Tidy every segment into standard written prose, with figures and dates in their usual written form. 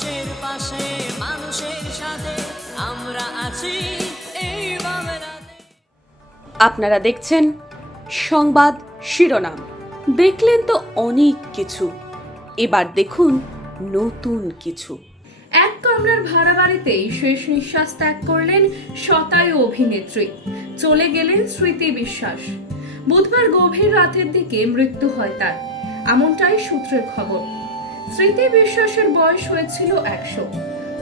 মানুষের পাশে মানুষের সাথে আমরা আছি এই বাংলাতে। আপনারা দেখছেন সংবাদ শিরোনাম। দেখলেন তো অনেক কিছু, এবার দেখুন নতুন কিছু। এক কামরার ভাড়া বাড়িতেই শেষ নিঃশ্বাস ত্যাগ করলেন শতায়ু অভিনেত্রী, চলে গেলেন স্মৃতি বিশ্বাস। বুধবার গভীর রাতের দিকে মৃত্যু হয় তার, এমনটাই সূত্রের খবর। স্মৃতি বিশ্বাসের বয়স হয়েছিল 100।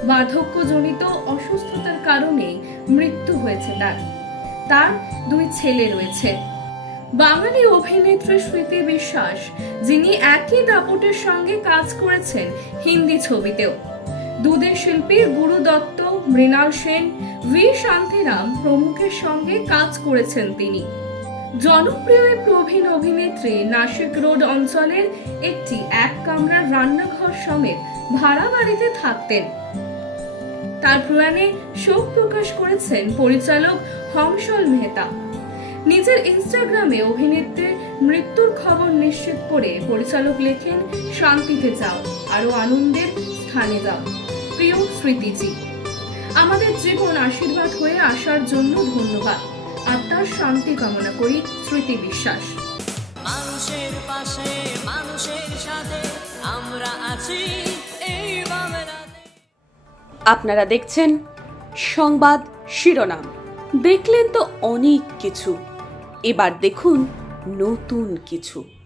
বার্ধক্যজনিত অসুস্থতার কারণে মৃত্যু হয়েছে তার 2 ছেলে রয়েছে। বাঙালি অভিনেত্রী স্মৃতি বিশ্বাস, যিনি একই দাপটের সঙ্গে কাজ করেছেন হিন্দি ছবিতেও। দুধের শিল্পী গুরু দত্ত, মৃণাল সেন, ভি শান্তিরাম প্রমুখের সঙ্গে কাজ করেছেন তিনি। জনপ্রিয় এই প্রবীণ অভিনেত্রী নাসিক রোড অঞ্চলের একটি এক কামরার রান্নাঘর সমেত ভাড়া বাড়িতে থাকতেন। তার প্রয়াণে শোক প্রকাশ করেছেন পরিচালক হংসল মেহতা। নিজের ইনস্টাগ্রামে অভিনেত্রীর মৃত্যুর খবর নিশ্চিত করে পরিচালক লেখেন, শান্তিতে যাও, আরো আনন্দের স্থানে যাও। প্রিয় স্মৃতিজি, আমাদের জীবন আশীর্বাদ হয়ে আসার জন্য ধন্যবাদ। আত্মার শান্তি কামনা করি। স্মৃতি বিশ্বাস। মানুষের পাশে মানুষের সাথে আমরা আছি এই বাংলাতে। আপনারা দেখছেন সংবাদ শিরোনাম। দেখলেন তো অনেক কিছু, এবার দেখুন নতুন কিছু।